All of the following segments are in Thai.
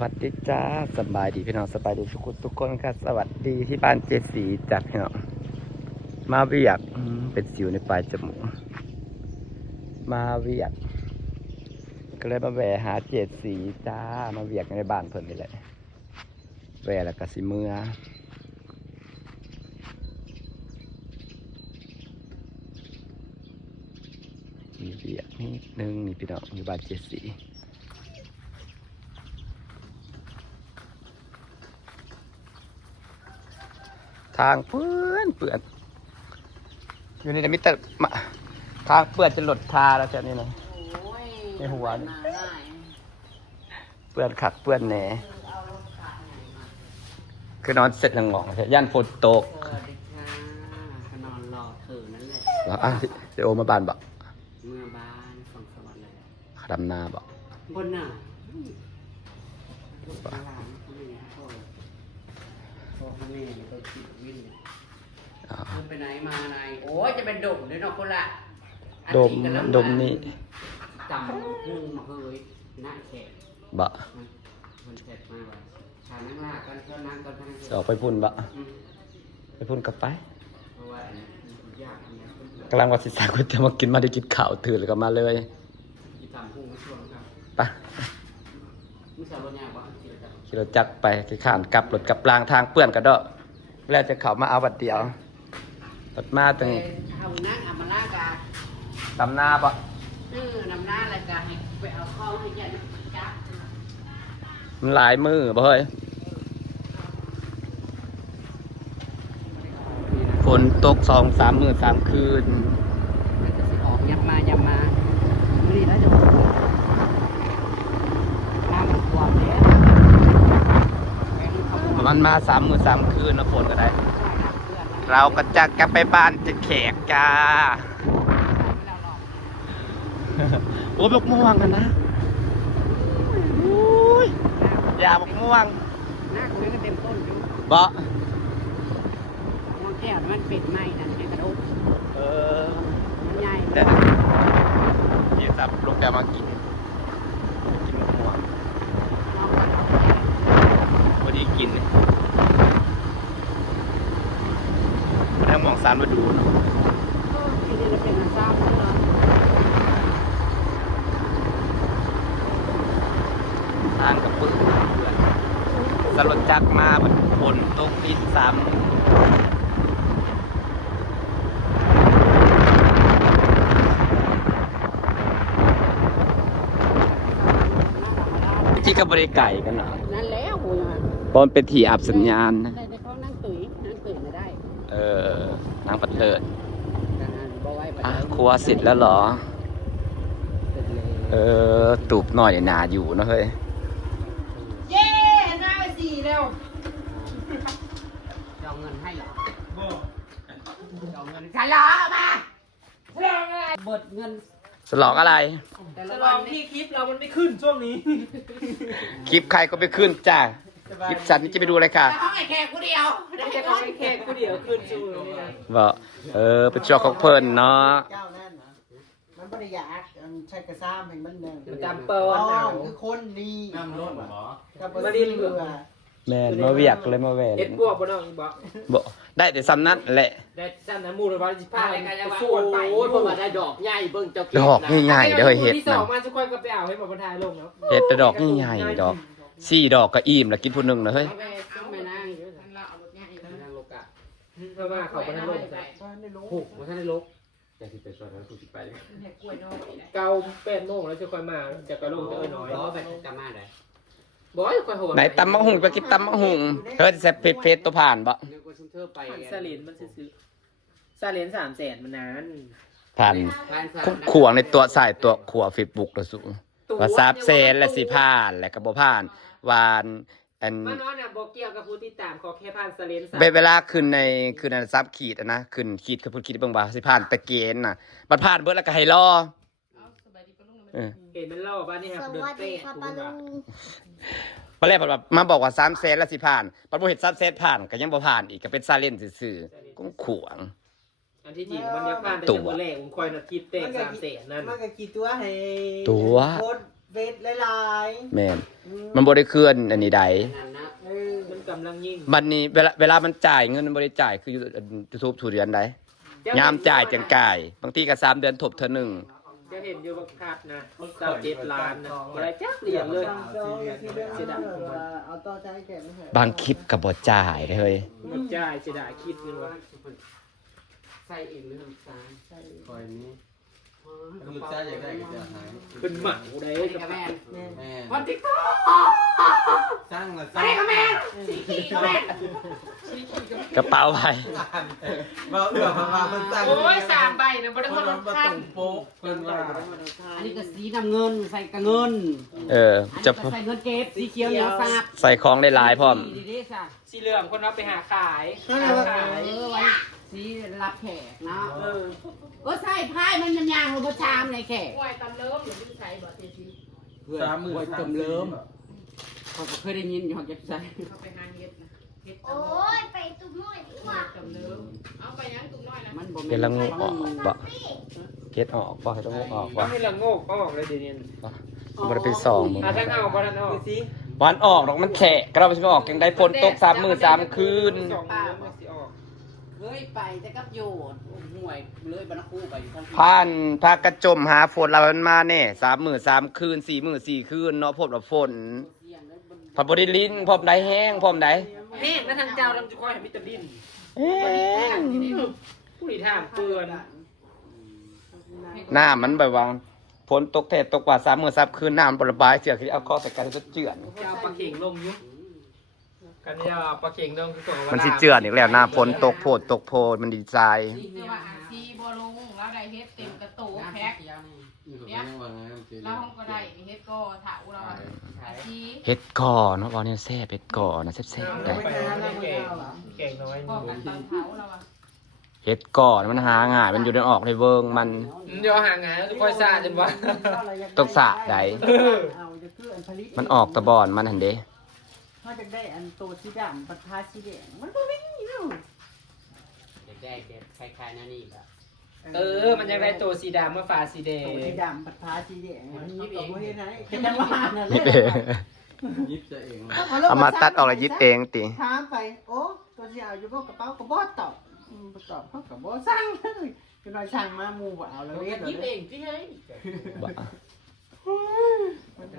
วัสดีจ้าสบายดีพี่น้องสบายดีทุกคนครับสวัสดีที่บ้านเจสีจากพี่น้องมาเวียกเป็นสิวในปลายจมูกมาเวียกก็เลยมาแวะหาเจสีจ้ามาเวียกในบ้านเพิ่นนี่แหละแวะแล้วก็สิเมื่อมีเวียกนิดนึงนี่พี่น้องอยู่บ้านเจสีทางเปื้อนอยู่นี่นะมิตรมาทางเปื้อนจะหลดทาแล้วแถวนี้นะในหัวนี่เปื้อนขัดเปื้อนแหน่คือนอนเสร็จแล้วงอกใช่ย่านฝนตกนอนรอเธอนั่นแหละแล้วเดี๋ยวโอมาบานบอกเมื่อบ้านฝั่งสวรรค์เลยขดำนาบอกบนน่ะลูกหลานเขาไม่ได้พ่อพ่อแม่ไปขี่วิ่งไปไหนมาไหนโอ้ยจะเป็นดมด้วยเนาะคนละดมนี่จำพุ่งมาเฮ้ยหน้าแขกบะมันแขกมาว่าชานั่งลากันเท่านั้นกันจะออกไปพุ่นบะไปพุ่นกลับไปกำลังว่าสิสาคุณจะมากินมาได้กินข้าวตื่นแล้วก็มาเลยกินตามพุ่งไม่ชวนครับไปไม่ชวนรถยากวะขี่รถจักรไปขี่ข้านกลับรถกลับรางทางเปื้อนกันเด้อแล้วจะเข้ามาเอาบัดเดียวบัดมาตึงเอานั่งเอามาลากาตำนาปะนำหน้าอะไรกันให้ไปเอาข้าวให้แกจับมันหลายมือบ่เฮ้ยฝนตก2-3 มื้อ3 คืนมันจะสิออกยับมาไม่ได้แล้วจะน้ำมันท่วมเลยมันมา3 มื้อ 3 คืนนะฝนก็ได้เราก็จะกลับไปบ้านจะแขกจ้าโอ้ยบกม่วงกันนะอย่าบกม่วงหน้าคุยกันเต็มต้นอยู่บ่มองแก้วมันเป็ดไหมนั่นให้กระโดดมันใหญ่เดี๋ยวตับลูกแกมากินบกม่วงพอดีกินเลยนั่งมองซานมาดูเนาะที่นี่เราเป็นอาซาเลยเหรอทางกับปืนเพื่อนสลดจักมาบนฝนตกดินซ้ำที่กับบริไก่กันเนาะนั่นแล้วหูยตอนเป็นที่อับสัญญาณนะได้เขานั่งตุ๋ยไม่ได้นางปัดเลิศครัวเสร็จแล้วเหรอตูบหน่อยหนาอยู่นะเฮ้ยเย้หน้าสี่แล้วจะเอาเงินให้เหรอจะเอาเงินฉลองมาฉลองอะไรเบิดเงินฉลองอะไรฉลองที่คลิปเรามันไม่ขึ้นช่วงนี้คลิปใครก็ไม่ขึ้นจ้าคลิปฉันนี่จะไปดูอะไรค่ะห้องไอ้แขกกูเดียวได้แค่ห้องไอ้แขกกูเดียวขึ้นชูบอกเป็นช่วงของเพิ่นเนาะมันไม่ได้อยากใช้กระซ้ำให้มันเนี่ยจำเปิดคือคนดีน้ำร้อนหรอมาดินเบื่อแม่มาเวียกเลยมาแหวนเอ็ดบวกบ่น้องอีบ่ได้แต่ซ้ำนั้นแหละได้ซ้ำน้ำมูลวันที่ผ้าอะไรกันจะสู้ไปโอ้ยผมว่าได้ดอกใหญ่เบิ่งเจ้าดอกใหญ่ๆเด้อเฮ็ดที่สองมาจะค่อยก็ไปเอาให้หมดบรรทายลงแล้วเฮ็ดแต่ดอกใหญ่ๆดอก4 ดอกก็อิ่มแล้วกินผู้นึงนะเฮ้ยเพราะว่าเขาบ่ได้ลงถูกบ่ทันได้ลงจะสิไปช่วยแล้วกูสิไปเก้า8 โมงแล้วจะค่อยมาจะก็ลงจะน้อยบ่ไปจะมาได้บ่ค่อยโหดไหนตำมะหุ่งไปกินตำมะหุ่งเฮ้ยแซ่บเผ็ดตัวผ่านบ่ซาเลนมันซื้อซาเลน300,000มันนานผ่านขวงในตัวใส่ตัวขว Facebook ละสูว่า300,000และสิผ่านและก็บ่ผ่านวานมันน้อยน่ะบ่เกี่ยวกับผู้ติดตามขอแค่ผ่านซาเลนเวลาขึ้นในคือในซับขีดนะขึ้นขีดคือพูดขีดเบิ่งว่าสิผ่านตะเกณฑ์น่ะมันผ่านเบิดแล้วก็ให้รอเห็นมันล่อบ้านนี่ครับเดินเตะปะแรกแบบมาบอกว่า300,000แล้วสิผ่านปัดบ่เฮ็ด300,000ผ่านก็ยังบ่ผ่านอีกก็เป็นซาเลนซื่อๆกุ้งขวงอันที่จริงมันยังผ่านแต่ตัวแรกผมคอยนัดคิดเตะ300,000นั่นมันก็กี่ตัวให้ตัว เวทหลายๆ แม่นมันบ่ได้เคลื่อนอันนี้ใด นั่นนะ มันกำลังยิ่ง บัดนี้เวลามันจ่ายเงินมันบ่ได้จ่ายคืออยู่ทุบทุเรียนใดยามจ่ายจังจ่ายบางทีก็3 เดือนทบเทื่อหนึง จะเห็นอยู่บักคัดนะ27 ล้านนะอะไรจักเหรียญเลยเสียดาย เอาต่อใจแก่ไม่เหรอบ างคลิปก็บ่จ่ายเด้เฮ้ย มันจ่ายเสียดายคิดนึงว่า ใส่เองหรือน้ำตาล คอยนี้ลูกชายอยากได้ก็จะหาย เป็นหมาได้ ไอ้ กับ กระแมน แม่ วันที่ สร้างละส ไอ้ ร้าง กระแมนสีขีกระแมน กระเป๋าไว้ มาเอื้อมามันสร้าง โอ้ย3ใบนะบ่ได้ ค คน น เรา ละ ประ พัน ตูโป๊กเพิ่นว่า อันนี้ก็สีน้ำเงินใส่กระเงิน เออ อัน จะ นี้ก็ใส่เงินเก็บสีเขียวเหนียวสาบ ใส่ของได้หลายพร้อม ดีดีๆจ้ะ สีเหลืองคนเอาไปหาขายขาย ไว้สีรับแขกเนาะก็ใส่พายมันยางลงมาชามเลยแขก กล้วยตำเลิมหรือไม่ใช่บ่เจซี 30,000 จมเลิมเขาก็เคยได้ยินอยู่เขาจะใส่ เขาไปหาเฮ็ดนะเฮ็ดตำ โอ้ เลิม ยไปตุ้มน้อยดีกว่า ตำเลิมเอาไปยังตุ้มน้อยนะ มันบ่ เฮ็ดละงูออกบ่เฮ็ดออกบ่เฮ็ดละงูออกบ่ ไม่ละโงกออกเลยเดี๋ยวนี้ บ่ได้ไปส่องมึง ถ้าเอาบ่ทันออก วันออกดอกมันแฉะก็เราไปสิออกจังได๋ฝนตก3 มื้อ3 คืน 2 มื้อมันสิออก เคยไปแต่กับโยดห่วยเลยบรรณคูไปทั้ง พากระจมหาฝนแล้วมันมาแน่3 มื้อ3 คืน4 มื้อ4 คืนเนาะพบว่าฝนพอบ่ได้ลิ้นพร้อมได้แห้งพร้อมได้ แห้งแล้วทางเจ้าทำจุคอยให้มิตรดิน แห้ง ผู้ที่ถามเตือน น้ำมันแบบว่าฝนตกแท้ตกกว่า3 มื้อ3 คืนน้ำมันบ่ระบายเสียคือเอาข้อใส่กันก็เจือน จะเอาปลาเข่งลงอยู่กันจะเอาปลาเข่งลงคือส่ง มันสิเจือนอีกแล้วน้ำฝนตกโพดตกโพดมันดีใจ แต่ว่าอาซีบ่ลงแล้วได้เฮ็ดเต็มกระโตแพ็ค ยังว่าไงมันสิ แล้วห้องก็ได้เฮ็ดก็ถาเราอาซี เฮ็ดก่อเนาะบ่เนี่ยแซ่บเฮ็ดก่อนะแซ่บๆได้ ไปเก่งน้อย ก็กันตอนเผาเราอะ เฮ็ดก่อนมันหาง่ายมันอยู่ในออกในเวิงมัน เดี๋ยวห่างงานจะคอยซาจนว่า ต้องสระใด เอาจะคืออันผลิต มันออกตะบอนมันหันเด้ ถ้าจะได้อันโตสีดำปัดพาสีแดงมันก็ไม่มีแล้ว แก้เก็บคล้ายๆนั่นนี่แบบ มันยังได้ตัวสีดำเมื่อฟ้าสีแดง โตสีดำปัดพาสีแดงมันยิบเองเฮ็ดไหนเป็นจังหวะนั่นแหละ ยิบจะเอง เอามาตัดออกแล้วยิบเองติ ถามไปโอ้ตัวสิเอาอยู่บ่กระเป๋าก็บ่ตอบบ่ตอบเขาก็บ่สั่งเลยก็น้อยสั่งมาหมู่บ่เอาแล้วเฮ็ด ยิบเองที่เฮ้ย บ่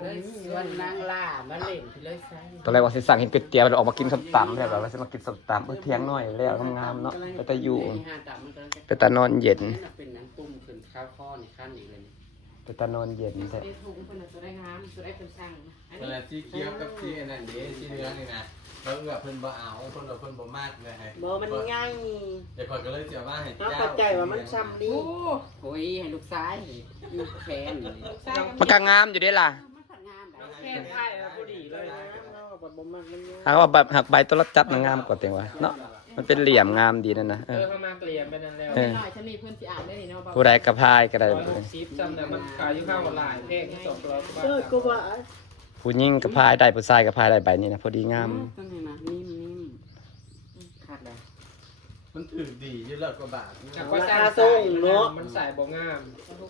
เลยส่วนนางล่ามาเล่นที่เลยใส่ ตอนแรกว่าสิสั่งเห็นก๋วยเตี๋ยวแล้วออกมากินส้มตำแล้วแบบว่าสิมากินส้มตำเที่ยงหน่อยแล้วงามๆเนาะไปแต่อยู่ ห้าตับมันก็จะ ไปแต่นอนเย็น เป็นหนังตุ่มขึ้นข้าวข้อนี่ขั้นอีกเลย ไปแต่นอนเย็นแท้ ได้ถุงเพิ่นตัวได้งามตัวได้เป็นสั่งอัน แต่ นี้ สีเขียวกับสีนั่นเด้สีเหลืองนี่นะแล้วแบบเพิ่นบ่เอาเพิ่นบ่มากเลยให้ บ่มันง่าย เดี๋ยวคอยก็เลยเสียว่าให้ เฮา เจ้า เข้าใจว่ามันซ้ำดี โอ้ โอ้ยให้ลูกซ้ายลูกแขน ใส่ มันก็งามอยู่เด้ล่ะ มันขัดงามแบบ แค่ไพ่แล้วพอดีเลย หากว่าแบบหักใบตัวละจับมันงามกว่าเต็งว่าเนาะมันเป็นเหลี่ยมงามดีนั่นนะ เขามาเกลี่ยไปนั่นแล้ว หน่อยฉันนี่เพิ่นสิอ่านได้นี่เนาะ ผู้ใดกระพายก็ได้ 160จำได้มันขายอยู่ข้างออนไลน์แพง200 เออก็ว่า ผู้หญิงกระพายได้ผู้ชายกระพายได้ใบนี้นะพอดีงาม ต้องนี่นะนิ่มขาดเลย มันถือดีอยู่แล้วก็บาท จากว่าจ้างส่งเนาะมันใส่บ่งาม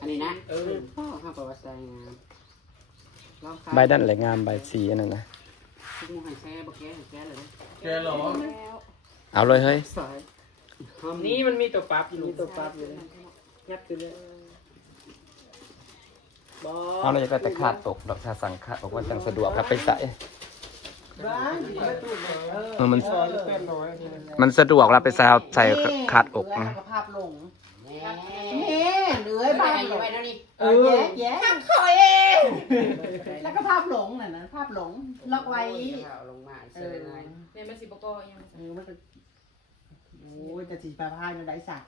อันนี้นะพ่อข้าประวัติศาสตร์งาม ใบนั่นแหละงามใบสีอันนั้นนะ ทุกมือให้แซ่บแก้เลย แกหรอ เอาเลยเฮ้ย สาย นี่มันมีตัวปั๊บอยู่ มีตัวปั๊บอยู่ยัดอยู่เลยบ่ เอาเลยก็แต่ขาดตกดอกชาสังขาดออกมันจังสะดวกครับไปใส่ บ้านประตูมันสะดวกเราไปใส่เอาใส่ขาดอกนะ ภาพลง แม่ เหลือภาพลง ไว้แล้วนี่ แย่ขอเอง แล้วก็ภาพหลงน่ะนะภาพหลงล็อกไว้ ลงมาเสร็จเลย เนี่ยมันสิบ่ก็ยัง มันจะโอ้ยจะสีปลาพายมันได้สัก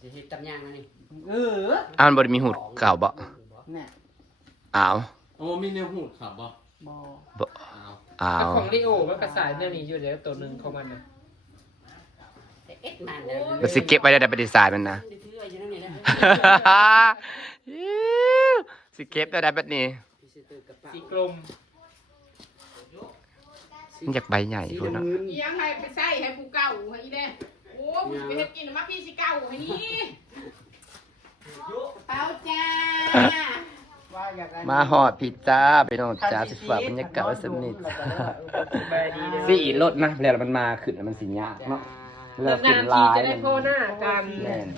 สิเฮ็ดตำย่างนะนี่ อ้าวมันบริมีหูดเก่าบ่ เนี่ย อ้าว โอ้มีแนวหูดครับบ่ บอ บ่ อ้าว อ้าว ของลิโอมันกระสายเนี่ยนี่อยู่เดี๋ยวตัวหนึ่งของมันนะ เอ็ดมันเด้อ มันสิเก็บไว้ได้ไปดีไซน์มันนะ ถืออยู่นั่นนี่นะ สิเก็บได้แบบนี้ สีกลม มันอยากใบใหญ่พุ่นเนาะ อีหยังให้ไปใส่ให้ผู้เก่าให้อีแน่โอ้ผู้ไปเฮ็ดกินมาพี่สิเก่าให้นี่ เป้าจ้า ว่า อยาก มาหอดพิซซ่าไปน้องจ้าสิฝากบรรยากาศไว้สักนิด สบายดีเด้อ สี่รถนะแล้วมันมาขึ้นแล้วมันสิยากเนาะแล้วขึ้น นานๆที ลาย จะได้โพหน้ากัน แม่น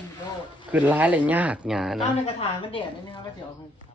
ขึ้นร้ายเลยยากงาน เอา นะ ในกระถางมันเด็ดนี่ครับก็จะออก